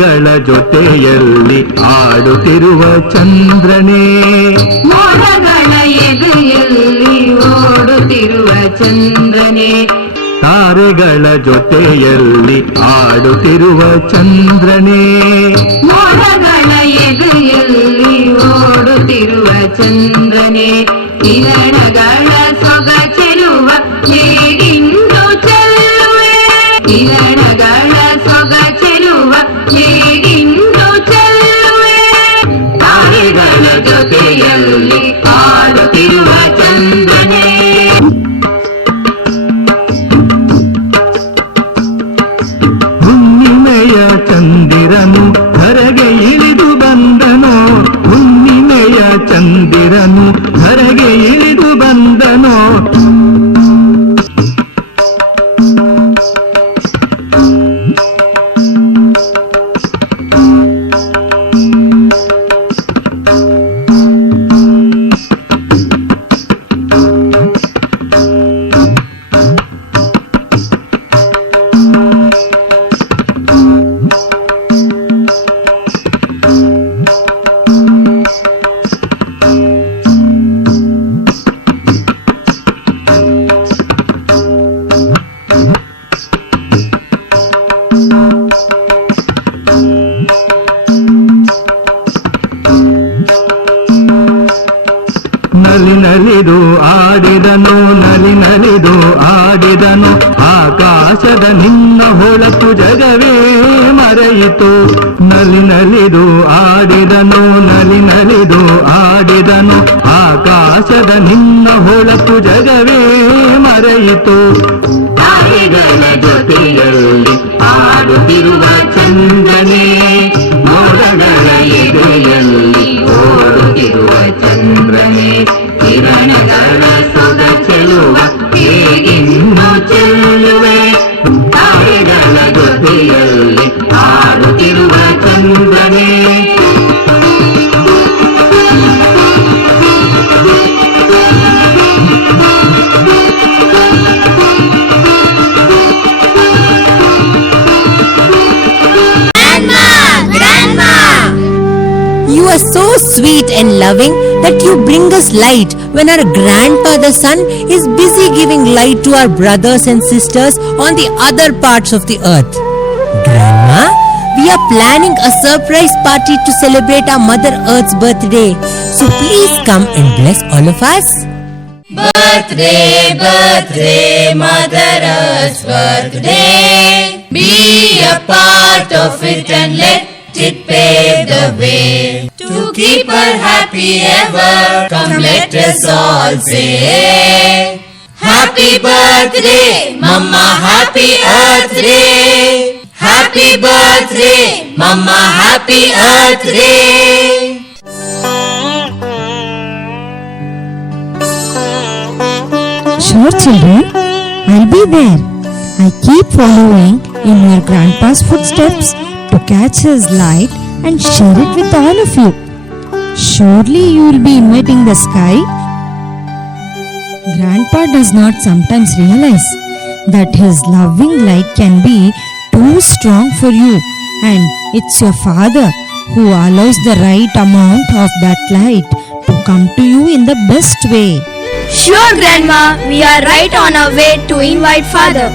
ತಾರೆಗಳ ಜೊತೆಯಲ್ಲಿ ಆಡುತ್ತಿರುವ ಚಂದ್ರನೇ, ಮೋಡಗಳ ಎದೆಯಲ್ಲಿ ಓಡುತ್ತಿರುವ ಚಂದ್ರನೇ, ತಾರೆಗಳ ಜೊತೆಯಲ್ಲಿ ಆಡುತ್ತಿರುವ ಚಂದ್ರನೇ, ಮೋಡಗಳ ಎದೆಯಲ್ಲಿ ಓಡುತ್ತಿರುವ ಚಂದ್ರನೇ, ಕಿರಣಗಳ ಸೊಗಚಿರುವ ಹೇಗಿಂದು ಚೆಲ್ಲುವೆ, ಕಿರಣಗಳ ಸೊಗಚಿರುವ ಹೇಗಿಂದು ಚೆಲ್ಲುವೆ, ತಾರೆಗಳ ಜೊತೆಯಲ್ಲಿ ಆಡುತ್ತಿರುವ ಚಂದ್ರನೇ. ಹುಣ್ಣಿಮೆಯ ಚಂದಿರನು ಧರೆಗೆ ಇಳಿದು ಬಂದನು, ಹುಣ್ಣಿಮೆಯ ಚಂದಿರನು ಧರೆಗೆ ಇಳಿದು ಬಂದನು, ನಲಿ ನಲಿದು ಆಡಿದನು, ನಲಿ ನಲಿದು ಆಡಿದನು, ಆಕಾಶದ ನಿನ್ನ ಹೊಳಪು ಜಗವೇ ಮರೆಯಿತು. ನಲಿ ನಲಿದು ಆಡಿದನು, ನಲಿ ನಲಿದು ಆಡಿದನು, ಆಕಾಶದ ನಿನ್ನ ಹೊಳಪು ಜಗವೇ ಮರೆಯಿತು. ತಾರೆಗಳ ಜೊತೆಯಲ್ಲಿ ಆಡುತ್ತಿರುವ ಚಂದ್ರನೇ, ಮೋಡಗಳ ಎದೆಯಲ್ಲಿ ಓಡುತ್ತಿರುವ ಚಂದ್ರನೇ, ಕಿರಣಗಳ ಸೊಗ ಚೆಲ್ಲುವ ಹೇಗಿನ್ನು ಚೆಲ್ಲುವೆ, ತಾರೆಗಳ ಜೊತೆಯಲ್ಲಿ ಆಡುತ್ತಿರುವ ಚಂದ್ರನೇ. You are so sweet and loving that you bring us light when our grandpa the sun is busy giving light to our brothers and sisters on the other parts of the earth. Grandma, we are planning a surprise party to celebrate our Mother Earth's birthday. So please come and bless all of us. Birthday, birthday, Mother Earth's birthday. Be a part of it and let it pave the way. To keep her happy ever, come let us all say, Happy birthday, Mama, happy Earth Day. Happy birthday, Mama, happy Earth Day. Sure, children, I'll be there. I keep following in your grandpa's footsteps to catch his light and share it with all of you. Surely you will be inviting the sky. Grandpa does not sometimes realize that his loving light can be too strong for you, and it's your father who allows the right amount of that light to come to you in the best way. Sure, Grandma, we are right on our way to invite Father.